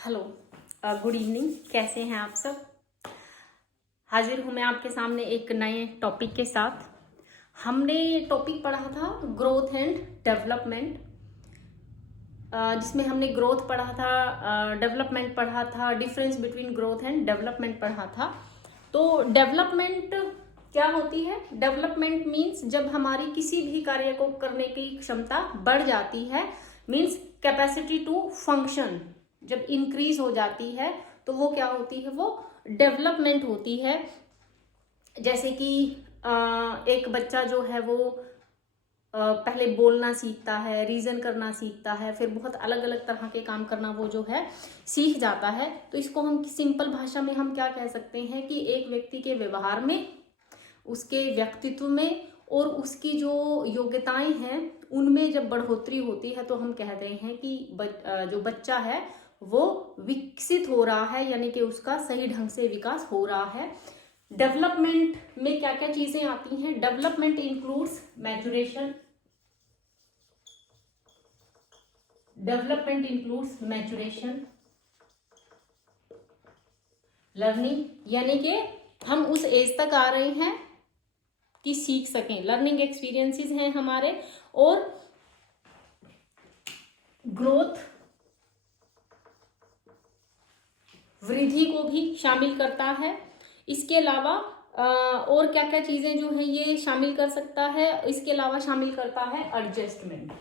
Hello, good evening. कैसे हैं आप सब? हाजिर हूँ मैं आपके सामने एक नए टॉपिक के साथ। हमने टॉपिक पढ़ा था ग्रोथ एंड डेवलपमेंट, जिसमें हमने ग्रोथ पढ़ा था, डेवलपमेंट पढ़ा था, difference between growth and development पढ़ा था। तो डेवलपमेंट क्या होती है? डेवलपमेंट मीन्स जब हमारी किसी भी कार्य को करने की क्षमता बढ़ जाती है, मीन्स कैपेसिटी टू फंक्शन जब इंक्रीज हो जाती है तो वो क्या होती है? वो डेवलपमेंट होती है। जैसे कि एक बच्चा जो है वो पहले बोलना सीखता है, रीजन करना सीखता है, फिर बहुत अलग अलग तरह के काम करना वो जो है सीख जाता है। तो इसको हम सिंपल भाषा में हम क्या कह सकते हैं कि एक व्यक्ति के व्यवहार में, उसके व्यक्तित्व में और उसकी जो योग्यताएं हैं उनमें जब बढ़ोतरी होती है तो हम कहते हैं कि जो बच्चा है वो विकसित हो रहा है, यानी कि उसका सही ढंग से विकास हो रहा है। डेवलपमेंट में क्या क्या चीजें आती हैं? Development includes maturation, development includes maturation, learning, यानी कि हम उस एज तक आ रहे हैं कि सीख सकें, लर्निंग एक्सपीरियंसेस हैं हमारे, और ग्रोथ वृद्धि को भी शामिल करता है। इसके अलावा और क्या क्या चीजें जो है ये शामिल कर सकता है? इसके अलावा शामिल करता है एडजस्टमेंट,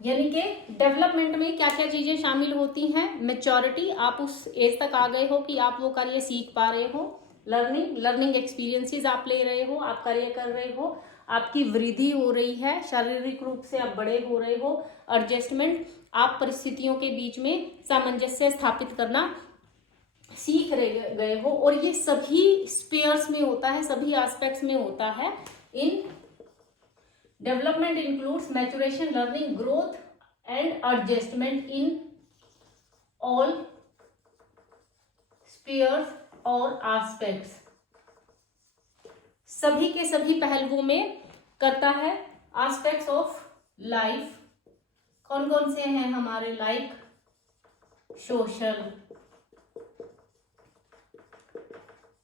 यानी कि डेवलपमेंट में क्या क्या चीजें शामिल होती हैं? मैच्योरिटी, आप उस एज तक आ गए हो कि आप वो कार्य सीख पा रहे हो। लर्निंग एक्सपीरियंसेस आप ले रहे हो, आप कार्य कर रहे हो, आपकी वृद्धि हो रही है, शारीरिक रूप से आप बड़े हो रहे हो। एडजस्टमेंट, आप परिस्थितियों के बीच में सामंजस्य स्थापित करना सीख गए हो। और ये सभी स्पेयर्स में होता है, सभी एस्पेक्ट्स में होता है। In development includes maturation, learning, growth and adjustment in all spheres और एस्पेक्ट्स, सभी के सभी पहलुओं में करता है। एस्पेक्ट्स ऑफ लाइफ कौन कौन से हैं हमारे? Like social,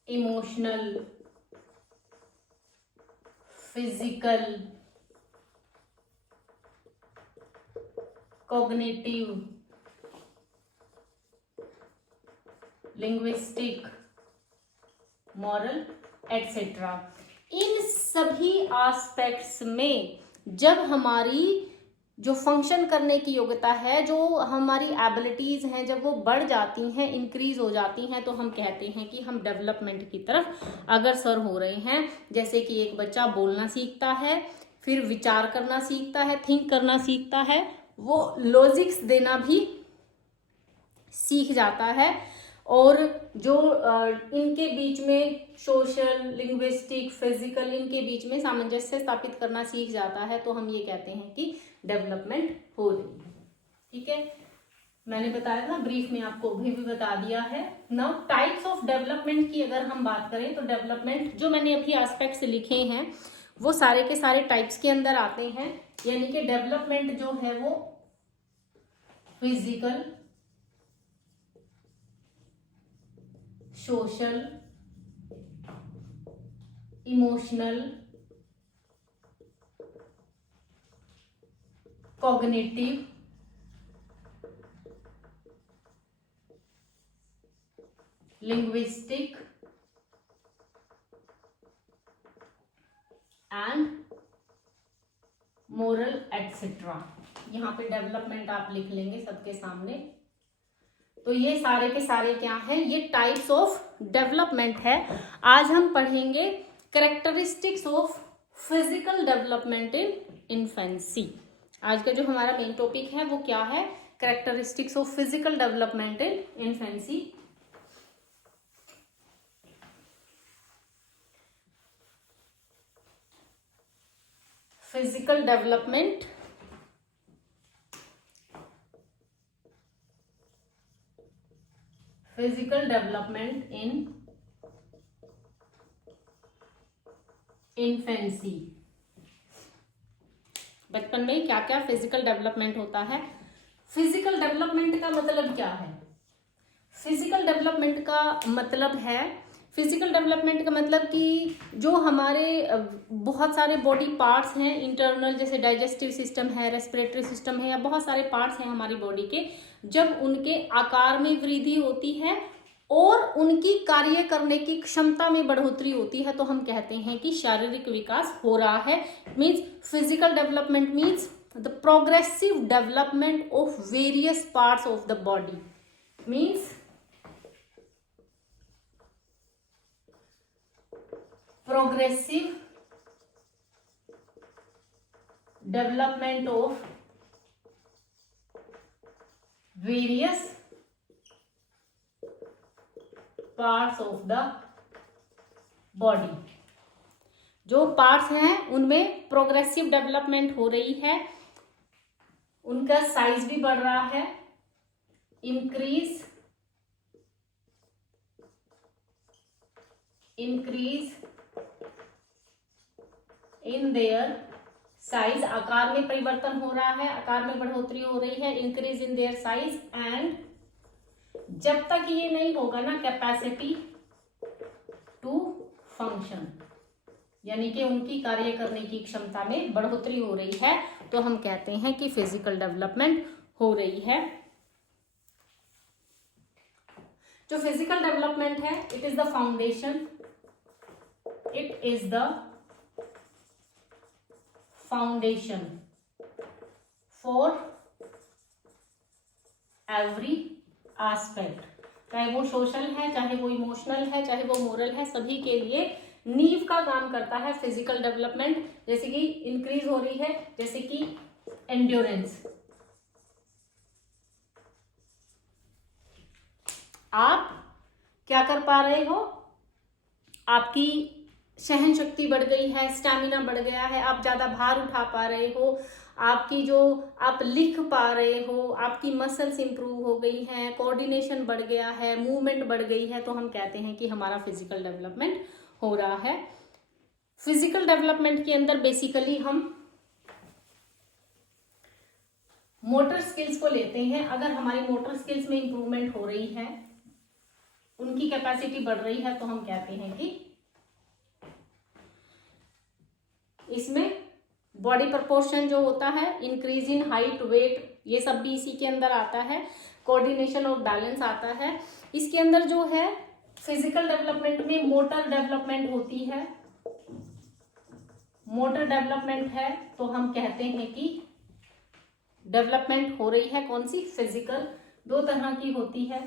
emotional, physical, cognitive, linguistic, moral etcetera. इन सभी एस्पेक्ट्स में जब हमारी जो फंक्शन करने की योग्यता है, जो हमारी एबिलिटीज हैं, जब वो बढ़ जाती हैं, इंक्रीज हो जाती हैं, तो हम कहते हैं कि हम डेवलपमेंट की तरफ अग्रसर हो रहे हैं। जैसे कि एक बच्चा बोलना सीखता है, फिर विचार करना सीखता है, थिंक करना सीखता है, वो लॉजिक्स देना भी सीख जाता है, और जो इनके बीच में सोशल, लिंग्विस्टिक, फिजिकल, इनके बीच में सामंजस्य स्थापित करना सीख जाता है, तो हम ये कहते हैं कि डेवलपमेंट हो रही है। ठीक है, मैंने बताया था, ब्रीफ में आपको भी बता दिया है। नाउ टाइप्स ऑफ डेवलपमेंट की अगर हम बात करें तो डेवलपमेंट जो मैंने अभी एस्पेक्ट्स लिखे हैं वो सारे के सारे टाइप्स के अंदर आते हैं। यानी कि डेवलपमेंट जो है वो physical, social, emotional, cognitive, linguistic and moral etcetera. यहाँ पे डेवलपमेंट आप लिख लेंगे सबके सामने। तो ये सारे के सारे क्या हैं? ये टाइप्स ऑफ डेवलपमेंट है। आज हम पढ़ेंगे characteristics of physical development in infancy. आज का जो हमारा मेन टॉपिक है वो क्या है? Characteristics of physical development in infancy. Physical development in infancy। बचपन में क्या क्या फिजिकल डेवलपमेंट होता है। फिजिकल डेवलपमेंट का मतलब क्या है? फिजिकल डेवलपमेंट का मतलब है, फिजिकल डेवलपमेंट का मतलब कि जो हमारे बहुत सारे बॉडी पार्ट्स हैं इंटरनल, जैसे डाइजेस्टिव सिस्टम है, रेस्पिरेटरी सिस्टम है, या बहुत सारे पार्ट्स हैं हमारी बॉडी के, जब उनके आकार में वृद्धि होती है और उनकी कार्य करने की क्षमता में बढ़ोतरी होती है तो हम कहते हैं कि शारीरिक विकास हो रहा है। Means physical development means the progressive development of various parts of the body. Means progressive development of various parts of the body। जो पार्ट्स हैं उनमें प्रोग्रेसिव डेवलपमेंट हो रही है, उनका साइज भी बढ़ रहा है। इंक्रीज इन देयर साइज, आकार में परिवर्तन हो रहा है, आकार में बढ़ोतरी हो रही है। Increase in their size and, जब तक ये नहीं होगा ना, कैपेसिटी टू फंक्शन, यानी कि उनकी कार्य करने की क्षमता में बढ़ोतरी हो रही है तो हम कहते हैं कि फिजिकल डेवलपमेंट हो रही है। जो फिजिकल डेवलपमेंट है, it is the foundation, it is the foundation for every aspect, चाहे वो सोशल है, चाहे वो इमोशनल है, चाहे वो मोरल है, सभी के लिए नींव का काम करता है फिजिकल डेवलपमेंट। जैसे कि इंक्रीज हो रही है, जैसे कि एंड्योरेंस, आप क्या कर पा रहे हो, आपकी सहन शक्ति बढ़ गई है, स्टैमिना बढ़ गया है, आप ज्यादा भार उठा पा रहे हो, आपकी जो आप लिख पा रहे हो, आपकी मसल्स इंप्रूव हो गई हैं, कोऑर्डिनेशन बढ़ गया है, मूवमेंट बढ़ गई है, तो हम कहते हैं कि हमारा फिजिकल डेवलपमेंट हो रहा है। फिजिकल डेवलपमेंट के अंदर बेसिकली हम मोटर स्किल्स को लेते हैं। अगर हमारी मोटर स्किल्स में इंप्रूवमेंट हो रही है, उनकी कैपेसिटी बढ़ रही है, तो हम कहते हैं कि इसमें बॉडी प्रपोर्शन जो होता है, इंक्रीज इन हाइट, वेट, ये सब भी इसी के अंदर आता है। कोऑर्डिनेशन और बैलेंस आता है। इसके अंदर जो है फिजिकल डेवलपमेंट में मोटर डेवलपमेंट होती है, मोटर डेवलपमेंट है तो हम कहते हैं कि डेवलपमेंट हो रही है। कौन सी? फिजिकल। दो तरह की होती है,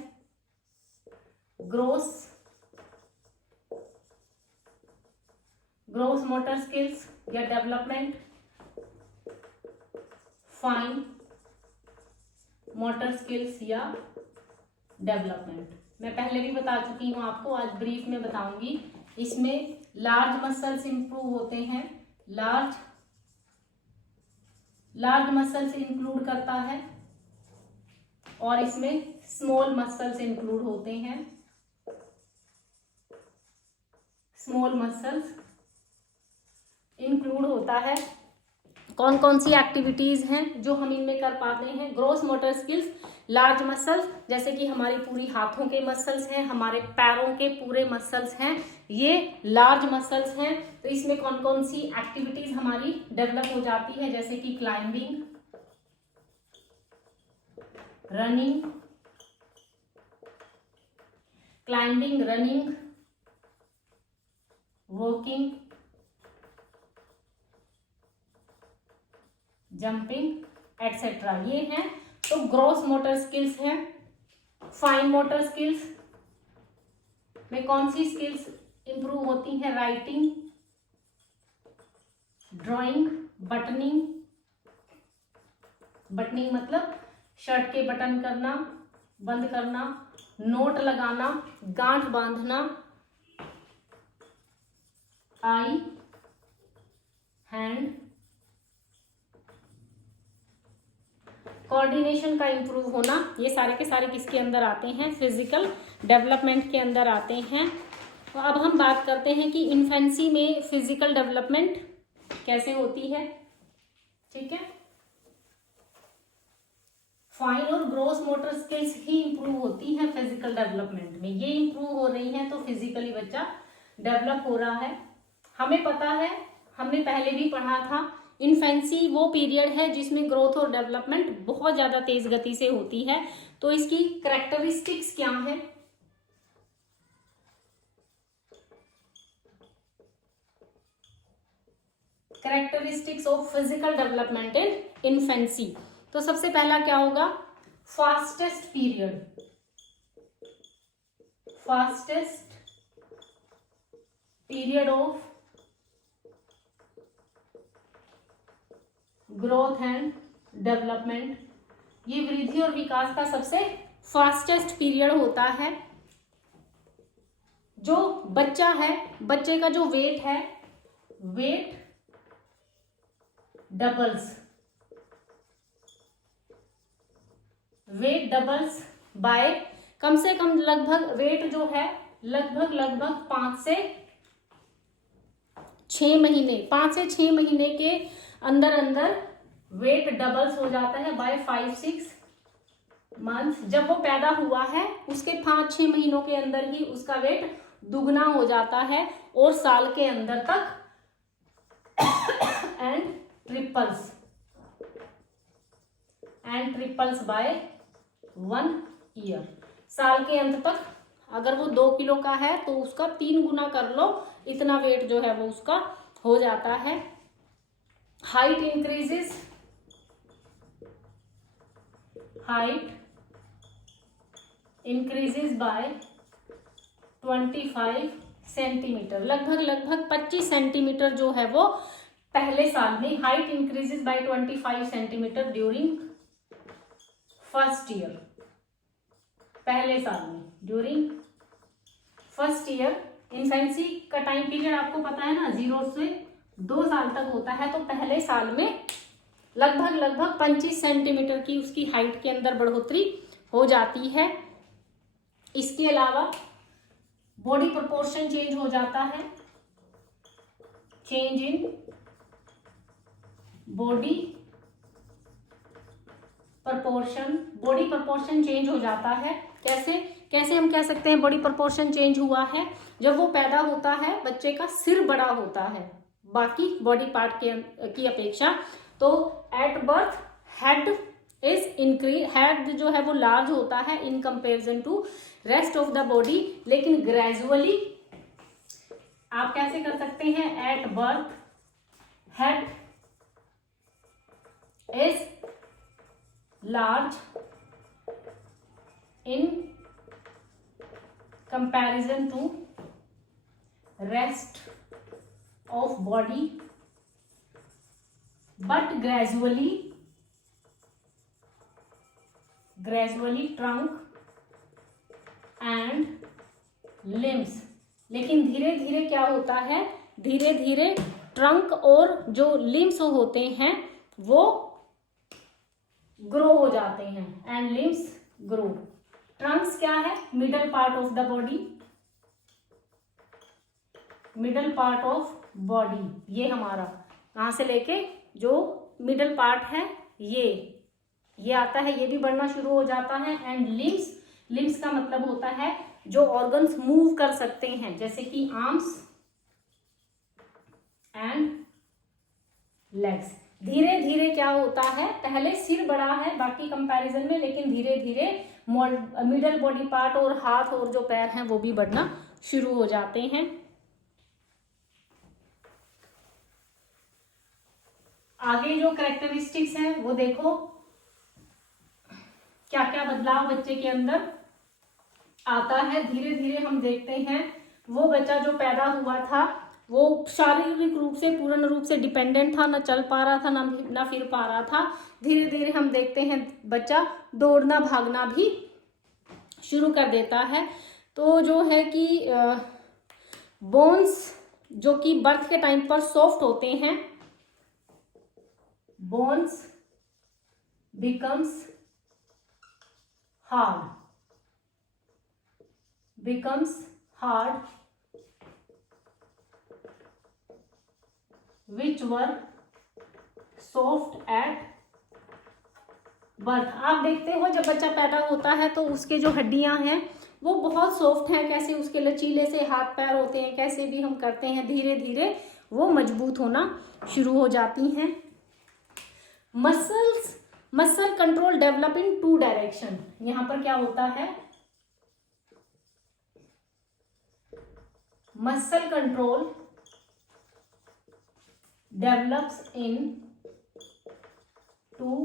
ग्रोस मोटर स्किल्स या डेवलपमेंट, फाइन मोटर स्किल्स या डेवलपमेंट। मैं पहले भी बता चुकी हूं आपको, आज ब्रीफ में बताऊंगी। इसमें लार्ज मसल्स इंप्रूव होते हैं, लार्ज मसल्स इंक्लूड करता है, और इसमें स्मॉल मसल्स इंक्लूड होते हैं। स्मॉल मसल्स इंक्लूड होता है। कौन कौन सी एक्टिविटीज हैं जो हम इनमें कर पाते हैं? Gross motor skills, large muscles, जैसे कि हमारी पूरी हाथों के मसल्स हैं, हमारे पैरों के पूरे मसल्स हैं, ये लार्ज मसल्स हैं। तो इसमें कौन कौन सी एक्टिविटीज हमारी डेवलप हो जाती है? जैसे कि climbing, running, walking, jumping etcetera, ये हैं तो ग्रॉस मोटर स्किल्स हैं। फाइन मोटर स्किल्स में कौन सी स्किल्स इंप्रूव होती हैं? राइटिंग, ड्राइंग, बटनिंग मतलब शर्ट के बटन करना, बंद करना, नोट लगाना, गांठ बांधना, आई हैंड, कोऑर्डिनेशन का इंप्रूव होना, ये सारे के सारे किसके अंदर आते हैं? फिजिकल डेवलपमेंट के अंदर आते हैं। तो अब हम बात करते हैं कि इन्फेंसी में फिजिकल डेवलपमेंट कैसे होती है। ठीक है, फाइन और ग्रोस मोटर स्किल्स ही इंप्रूव होती हैं फिजिकल डेवलपमेंट में। ये इंप्रूव हो रही हैं तो फिजिकली बच्चा डेवलप हो रहा है। हमें पता है, हमने पहले भी पढ़ा था, इन्फेंसी वो पीरियड है जिसमें ग्रोथ और डेवलपमेंट बहुत ज्यादा तेज गति से होती है। तो इसकी कैरेक्टरिस्टिक्स क्या है? Characteristics of physical development in infancy. तो सबसे पहला क्या होगा? Fastest period, fastest period of growth and development. ये वृद्धि और विकास का सबसे फास्टेस्ट पीरियड होता है। जो बच्चा है, बच्चे का जो वेट है, weight doubles, weight doubles by कम से कम लगभग वेट जो है लगभग 5 से 6 महीने, 5 से 6 महीने के अंदर अंदर वेट डबल्स हो जाता है बाय 5-6 मंथ्स। जब वो पैदा हुआ है उसके 5-6 महीनों के अंदर ही उसका वेट दुगना हो जाता है और साल के अंदर तक एंड ट्रिपल्स बाय 1 ईयर। साल के अंत तक अगर वो 2 किलो का है तो उसका 3 गुना कर लो, इतना वेट जो है वो उसका हो जाता है। Height increases, height increases by 25 centimetre, लगभग 25 सेंटीमीटर जो है वो पहले साल में। Height increases by 25 centimetre during first year, पहले साल में, ड्यूरिंग फर्स्ट ईयर। इन्फेंसी का टाइम पीरियड आपको पता है ना, 0 से 2 साल तक होता है। तो पहले साल में लगभग 25 सेंटीमीटर की उसकी हाइट के अंदर बढ़ोतरी हो जाती है। इसके अलावा बॉडी प्रोपोर्शन चेंज हो जाता है, change in body proportion change हो जाता है। कैसे हम कह सकते हैं बॉडी प्रपोर्शन चेंज हुआ है? जब वो पैदा होता है बच्चे का सिर बड़ा होता है बाकी बॉडी पार्ट की अपेक्षा। तो at birth head is increase, head जो है वो लार्ज होता है in comparison to rest of the body. लेकिन ग्रेजुअली आप कैसे कर सकते हैं? At birth head is large in comparison to rest of body, but gradually trunk and limbs। लेकिन धीरे धीरे क्या होता है? धीरे धीरे ट्रंक और जो लिम्स होते हैं वो ग्रो हो जाते हैं, एंड लिम्स ग्रो। ट्रंक्स क्या है? Middle part of the body, middle part of body. ये हमारा कहां से लेके जो मिडल पार्ट है ये आता है, ये भी बढ़ना शुरू हो जाता है। एंड लिम्स का मतलब होता है जो ऑर्गन्स मूव कर सकते हैं, जैसे कि आर्म्स एंड लेग्स। धीरे धीरे क्या होता है? पहले सिर बड़ा है बाकी कंपैरिजन में, लेकिन धीरे धीरे मिडल बॉडी पार्ट और हाथ और जो पैर हैं वो भी बढ़ना शुरू हो जाते हैं। आगे जो कैरेक्टरिस्टिक्स हैं वो देखो, क्या क्या बदलाव बच्चे के अंदर आता है। धीरे धीरे हम देखते हैं वो बच्चा जो पैदा हुआ था वो शारीरिक रूप से पूर्ण रूप से डिपेंडेंट था, ना चल पा रहा था ना फिर पा रहा था। धीरे धीरे हम देखते हैं बच्चा दौड़ना भागना भी शुरू कर देता है। तो जो है कि बोन्स जो कि बर्थ के टाइम पर सॉफ्ट होते हैं, bones becomes hard which were soft at birth. आप देखते हो जब बच्चा पैदा होता है तो उसके जो हड्डियां हैं वो बहुत सॉफ्ट हैं, कैसे उसके लचीले से हाथ पैर होते हैं, कैसे भी हम करते हैं धीरे धीरे वो मजबूत होना शुरू हो जाती हैं। Muscle control develop in 2 direction. यहां पर क्या होता है, muscle control develops in 2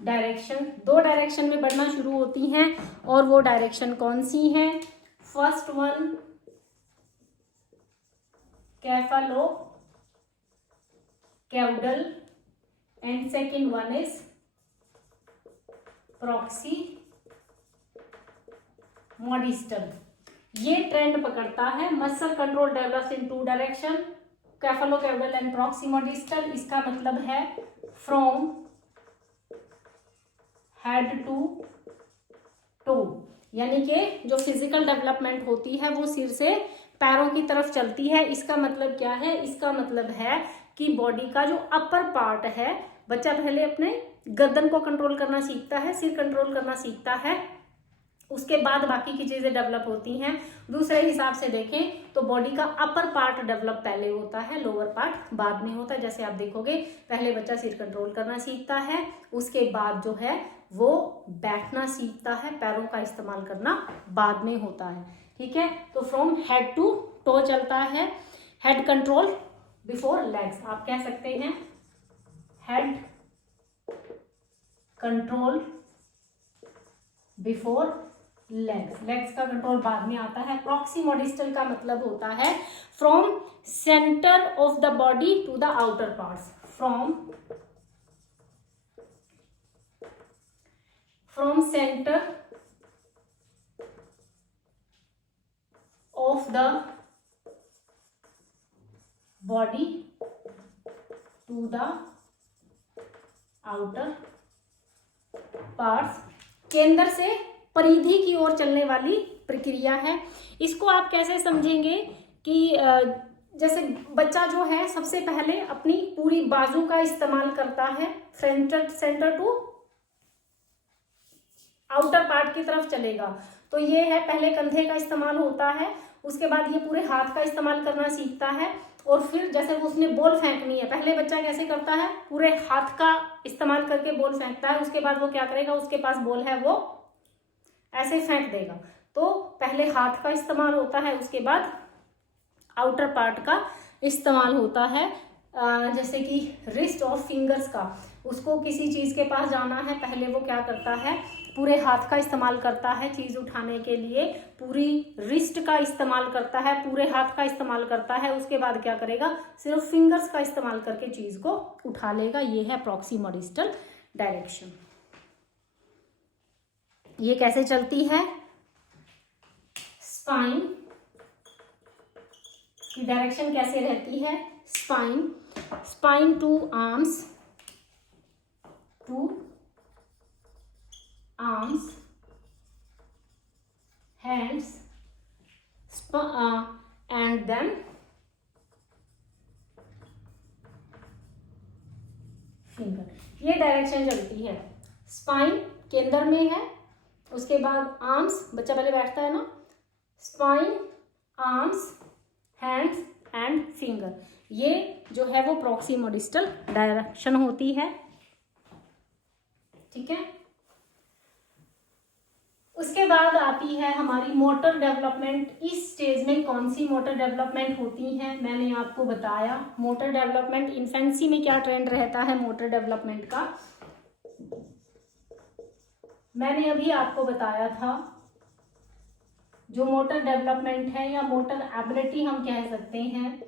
direction. 2 direction में बढ़ना शुरू होती हैं, और वो डायरेक्शन कौन सी हैं? First one cephalocaudal and second one is proximodistal. ये ट्रेंड पकड़ता है। Muscle control develops in 2 direction, cephalocaudal and proximodistal. इसका मतलब है फ्रॉम हेड टू टो, यानी कि जो फिजिकल डेवलपमेंट होती है वो सिर से पैरों की तरफ चलती है। इसका मतलब क्या है? इसका मतलब है कि बॉडी का जो अपर पार्ट है, बच्चा पहले अपने गर्दन को कंट्रोल करना सीखता है, सिर कंट्रोल करना सीखता है, उसके बाद बाकी की चीजें डेवलप होती हैं। दूसरे हिसाब से देखें तो बॉडी का अपर पार्ट डेवलप पहले होता है, लोअर पार्ट बाद में होता है। जैसे आप देखोगे पहले बच्चा सिर कंट्रोल करना सीखता है, उसके बाद जो है वो बैठना सीखता है, पैरों का इस्तेमाल करना बाद में होता है। ठीक है, तो फ्रॉम हेड टू टो चलता है। हेड कंट्रोल बिफोर लेग्स, आप कह सकते हैं head control before legs. Legs का कंट्रोल बाद में आता है। प्रॉक्सी मॉडिस्टल का मतलब होता है from centre of the body to the outer parts. From centre of the body to the outer parts, केंद्र से परिधि की ओर चलने वाली प्रक्रिया है। इसको आप कैसे समझेंगे कि जैसे बच्चा जो है सबसे पहले अपनी पूरी बाजू का इस्तेमाल करता है, सेंटर टू आउटर पार्ट की तरफ चलेगा, तो ये है पहले कंधे का इस्तेमाल होता है, उसके बाद ये पूरे हाथ का इस्तेमाल करना सीखता है, और फिर जैसे उसने बॉल फेंकनी है, पहले बच्चा कैसे करता है? पूरे हाथ का इस्तेमाल करके बॉल फेंकता है, उसके बाद वो क्या करेगा? उसके पास बॉल है वो ऐसे फेंक देगा। तो पहले हाथ का इस्तेमाल होता है, उसके बाद आउटर पार्ट का इस्तेमाल होता है। जैसे कि रिस्ट और फिंगर्स का, उसको किसी चीज के पास जाना है, पहले वो क्या करता है? पूरे हाथ का इस्तेमाल करता है चीज उठाने के लिए, पूरी रिस्ट का इस्तेमाल करता है, पूरे हाथ का इस्तेमाल करता है, उसके बाद क्या करेगा? सिर्फ फिंगर्स का इस्तेमाल करके चीज को उठा लेगा। ये है प्रॉक्सी मॉडिस्टल डायरेक्शन। ये कैसे चलती है? स्पाइन की डायरेक्शन कैसे रहती है? Spine to arms, hands and then finger. ये डायरेक्शन चलती है। स्पाइन केंद्र में है, उसके बाद आर्म्स, बच्चा पहले बैठता है ना, spine, arms, hands and finger, ये जो है वो प्रॉक्सी मॉडिस्टल डायरेक्शन होती है। ठीक है, उसके बाद आती है हमारी मोटर डेवलपमेंट। इस स्टेज में कौन सी मोटर डेवलपमेंट होती है? मैंने आपको बताया मोटर डेवलपमेंट इन्फेंसी में क्या ट्रेंड रहता है मोटर डेवलपमेंट का। मैंने अभी आपको बताया था जो मोटर डेवलपमेंट है या मोटर एबिलिटी हम कह सकते हैं,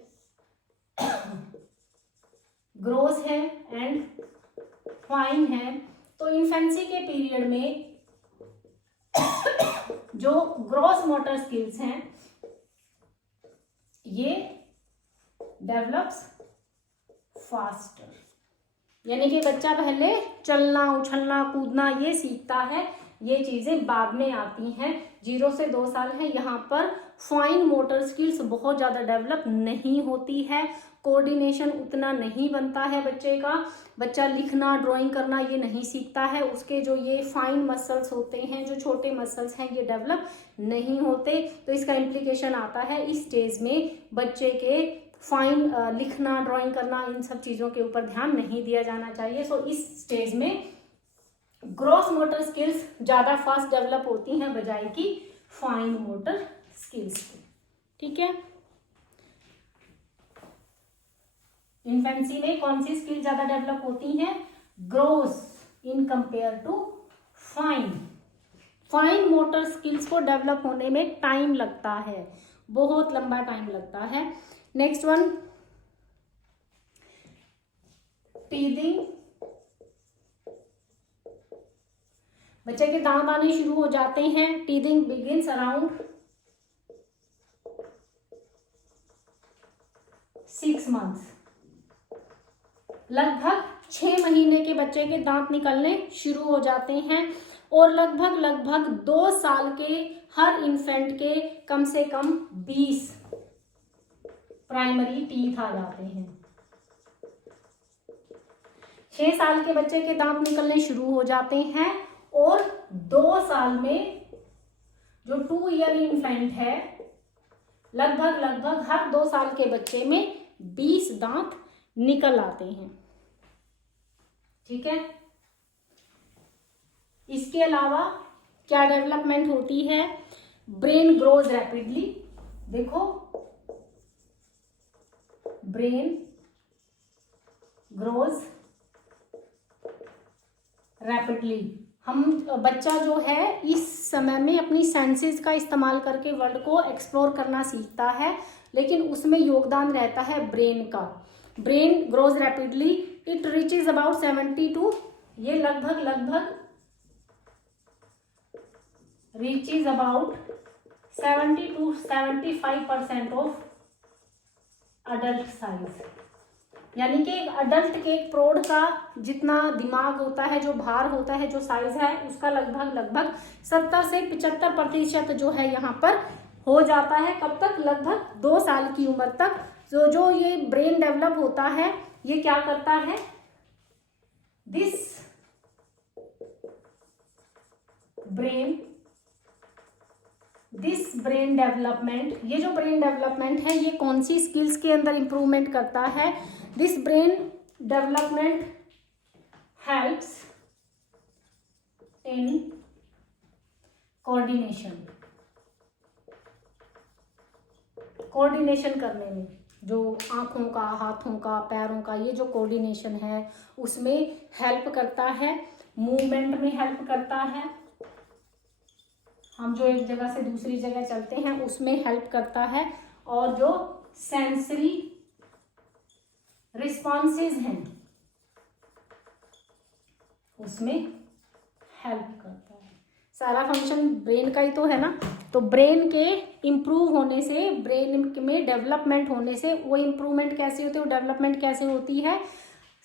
ग्रोथ है एंड फाइन है। तो इन्फेंसी के पीरियड में जो ग्रॉस मोटर स्किल्स हैं ये डेवलप्स फास्टर, यानी कि बच्चा पहले चलना, उछलना, कूदना ये सीखता है, ये चीजें बाद में आती हैं। 0 से 2 साल है, यहाँ पर फाइन मोटर स्किल्स बहुत ज्यादा डेवलप नहीं होती है। कोऑर्डिनेशन उतना नहीं बनता है बच्चे का, बच्चा लिखना ड्राइंग करना ये नहीं सीखता है, उसके जो ये फाइन मसल्स होते हैं, जो छोटे मसल्स हैं, ये डेवलप नहीं होते। तो इसका इम्प्लीकेशन आता है इस स्टेज में बच्चे के फाइन लिखना ड्राइंग करना इन सब चीज़ों के ऊपर ध्यान नहीं दिया जाना चाहिए। सो इस स्टेज में ग्रॉस मोटर स्किल्स ज़्यादा फास्ट डेवलप होती हैं बजाय कि फाइन मोटर स्किल्स की। ठीक है, इन्फेंसी में कौन सी स्किल ज़्यादा डेवलप होती हैं? Gross in compare to fine. Fine motor skills को डेवलप होने में टाइम लगता है, बहुत लंबा टाइम लगता है। Next one, teething. बच्चे के दांत आने शुरू हो जाते हैं। Teething begins around 6 months। लगभग 6 महीने के बच्चे के दांत निकलने शुरू हो जाते हैं और लगभग 2 साल के हर इन्फेंट के कम से कम 20 प्राइमरी टीथ आ जाते हैं। 6 साल के बच्चे के दांत निकलने शुरू हो जाते हैं और 2 साल में जो 2 ईयर इन्फेंट है, लगभग हर 2 साल के बच्चे में 20 दांत निकल आते हैं। ठीक है, इसके अलावा क्या डेवलपमेंट होती है? Brain grows rapidly. देखो, ब्रेन ग्रोज रैपिडली। हम बच्चा जो है इस समय में अपनी सेंसेस का इस्तेमाल करके वर्ल्ड को एक्सप्लोर करना सीखता है, लेकिन उसमें योगदान रहता है ब्रेन का। Brain grows rapidly, it reaches about 72, ये लगभग reaches about 70 to 75% of adult size. यानी कि एक अडल्ट के एक प्रौढ़ का जितना दिमाग होता है, जो भार होता है, जो साइज है, उसका लगभग 70 से 75% जो है यहाँ पर हो जाता है। कब तक? लगभग 2 साल की उम्र तक। जो ये ब्रेन डेवलप होता है, ये क्या करता है? दिस ब्रेन डेवलपमेंट, ये जो ब्रेन डेवलपमेंट है, ये कौन सी स्किल्स के अंदर इंप्रूवमेंट करता है? This brain development helps in coordination करने में, जो आँखों का, हाथों का, पैरों का, ये जो कोऑर्डिनेशन है उसमें हेल्प करता है। मूवमेंट में हेल्प करता है। हम जो एक जगह से दूसरी जगह चलते हैं उसमें हेल्प करता है। और जो सेंसरी रिस्पॉन्सेज हैं उसमें हेल्प करता है। सारा फंक्शन ब्रेन का ही तो है ना। तो ब्रेन के इम्प्रूव होने से, ब्रेन में डेवलपमेंट होने से, वो इम्प्रूवमेंट कैसे होती है, वो डेवलपमेंट कैसे होती है?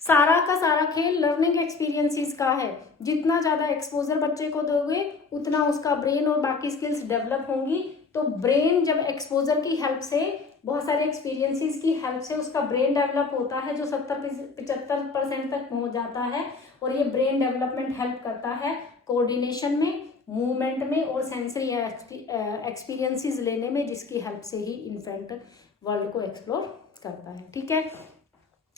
सारा का सारा खेल लर्निंग एक्सपीरियंसेस का है। जितना ज़्यादा एक्सपोजर बच्चे को दोगे उतना उसका ब्रेन और बाकी स्किल्स डेवलप होंगी। तो ब्रेन जब एक्सपोजर की हेल्प से, बहुत सारे एक्सपीरियंसेस की हेल्प से उसका ब्रेन डेवलप होता है, जो 70-75% तक पहुंच जाता है। और ये ब्रेन डेवलपमेंट हेल्प करता है कोऑर्डिनेशन में, मूवमेंट में और सेंसरी एक्सपीरियंसेस लेने में, जिसकी हेल्प से ही इन्फेंट वर्ल्ड को एक्सप्लोर करता है। ठीक है,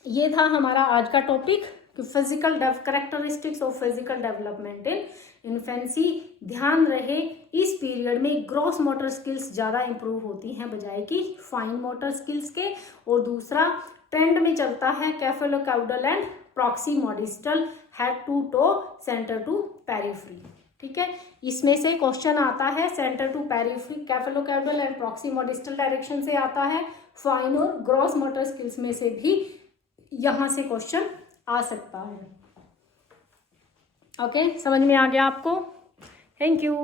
ये था हमारा आज का टॉपिक कि physical characteristics of physical development in infancy. ध्यान रहे, इस पीरियड में ग्रॉस मोटर स्किल्स ज़्यादा इंप्रूव होती हैं बजाय कि फाइन मोटर स्किल्स के। और दूसरा ट्रेंड में चलता है cephalocaudal and proximodistal, head to toe, centre to periphery. ठीक है, इसमें से क्वेश्चन आता है centre to periphery, cephalocaudal and proximodistal direction से आता है। फाइन और ग्रॉस मोटर स्किल्स में से भी यहाँ से क्वेश्चन आ सकता है। ओके, समझ में आ गया आपको? Thank you.